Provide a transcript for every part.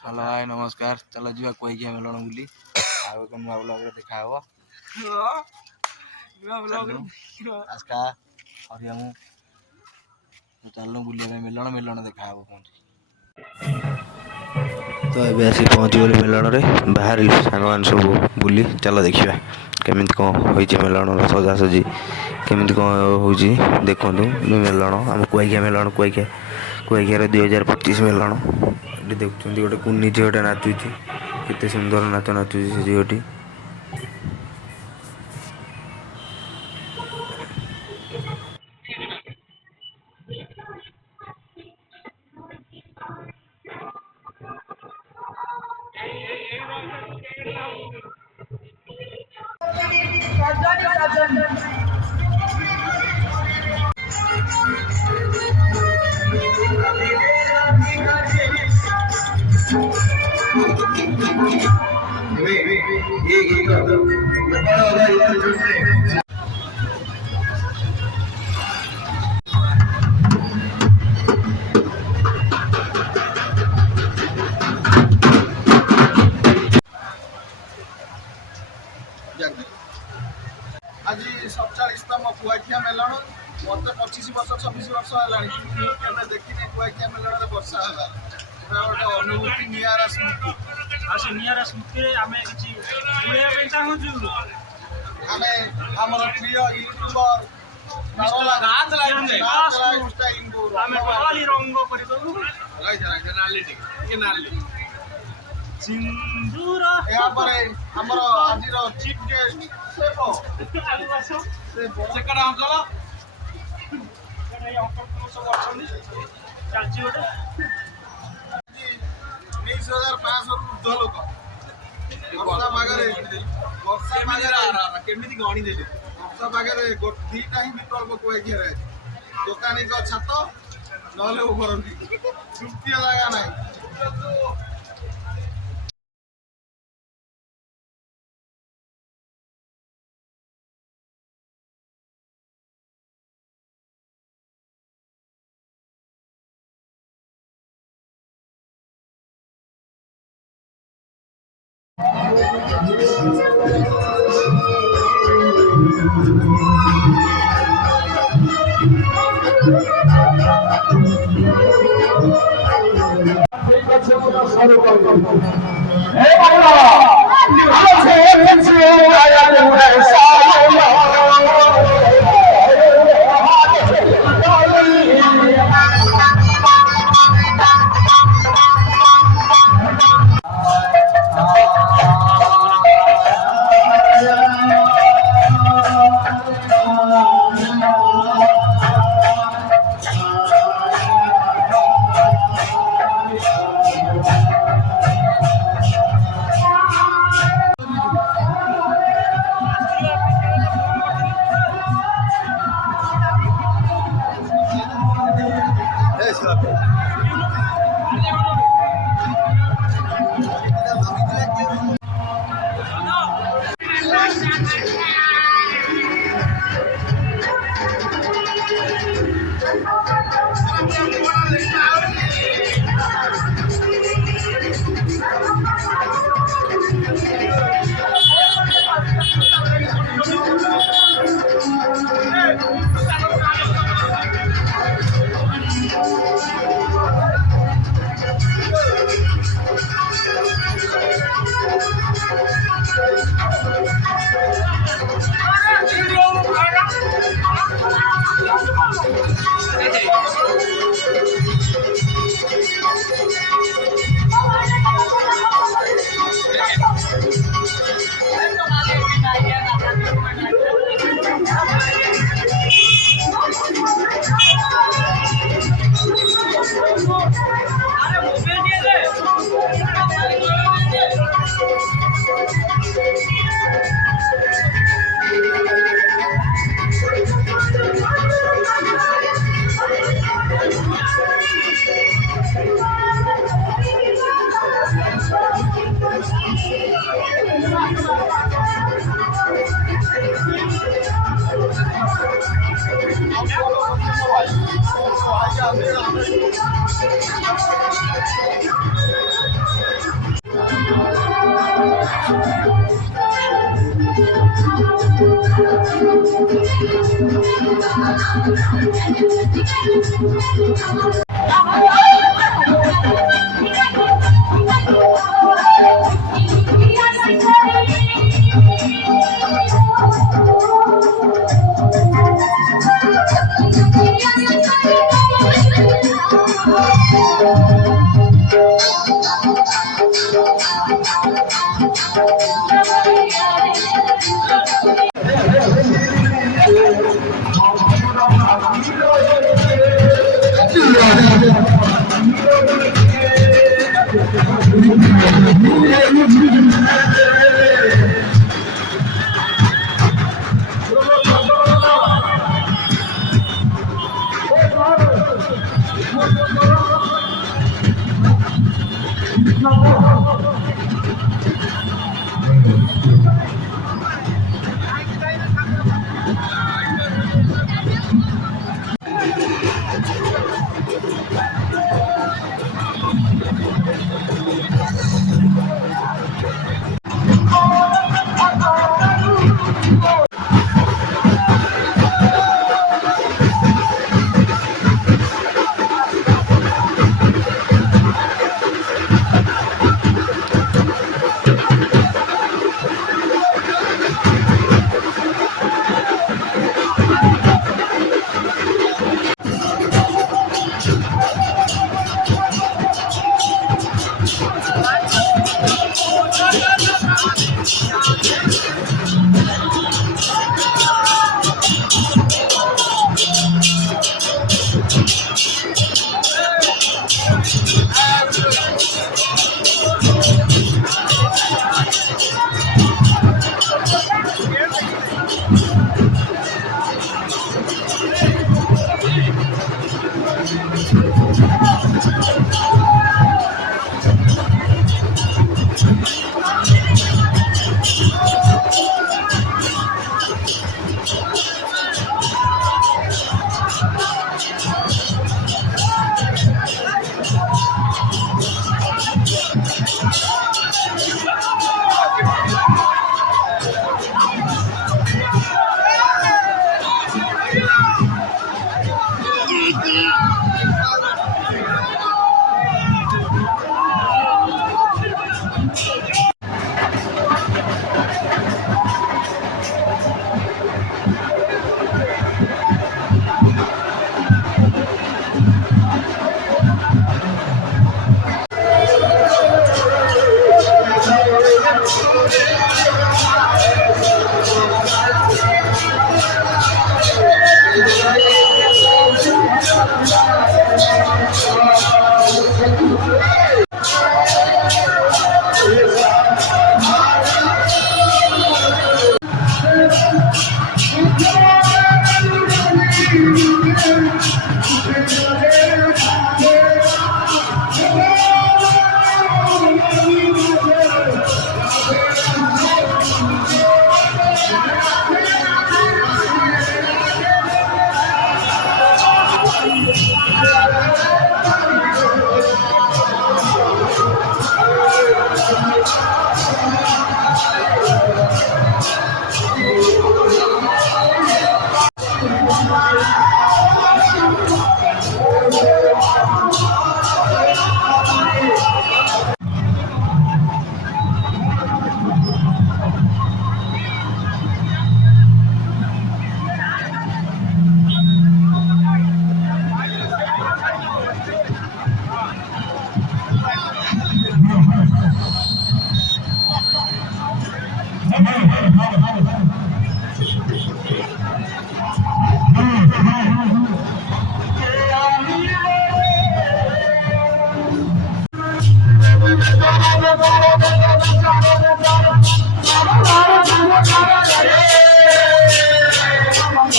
Hello hi नमस्कार चलो जी कोई मिलन बुली आउ एक नुआ ब्लॉग देखा हबो आस्का हरियामु चलो बुलिया में मिलन मिलन देखा हबो कोन तो ए आसी पहुँची गली मिलन रे बाहर सांगमान सब बुली चलो देखिबा केमिति कोन होई जे मिलन सजा सजी केमिति कोन होउजी देखंतु मिलन हम मिलन कुआखिया 2025 मिलन ये देखुं गोटे कुनी झीटे नाचुची केते सुंदर नाच नाचुची से झीटी आज 47तम कुआखिया मेलन मत 25 वर्ष 26 वर्ष है देखने कुआखिया मेलन वर्षा है गोटे अनुभूति निरा स्मृति निरा स्मृति आम कि चाहूँ आम आम प्रिय यूट्यूबर सिंदूर आमर आज चीफ गेस्ट चलती गोटे 19,500 ऊर्ध्व लोक वर्षा पागे दीटा ही विकल्प कुआखिया दोकानी छात ना तृतीय जगह ना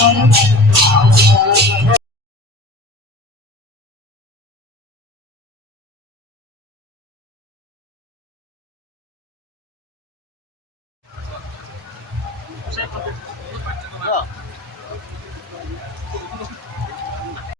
Thank you.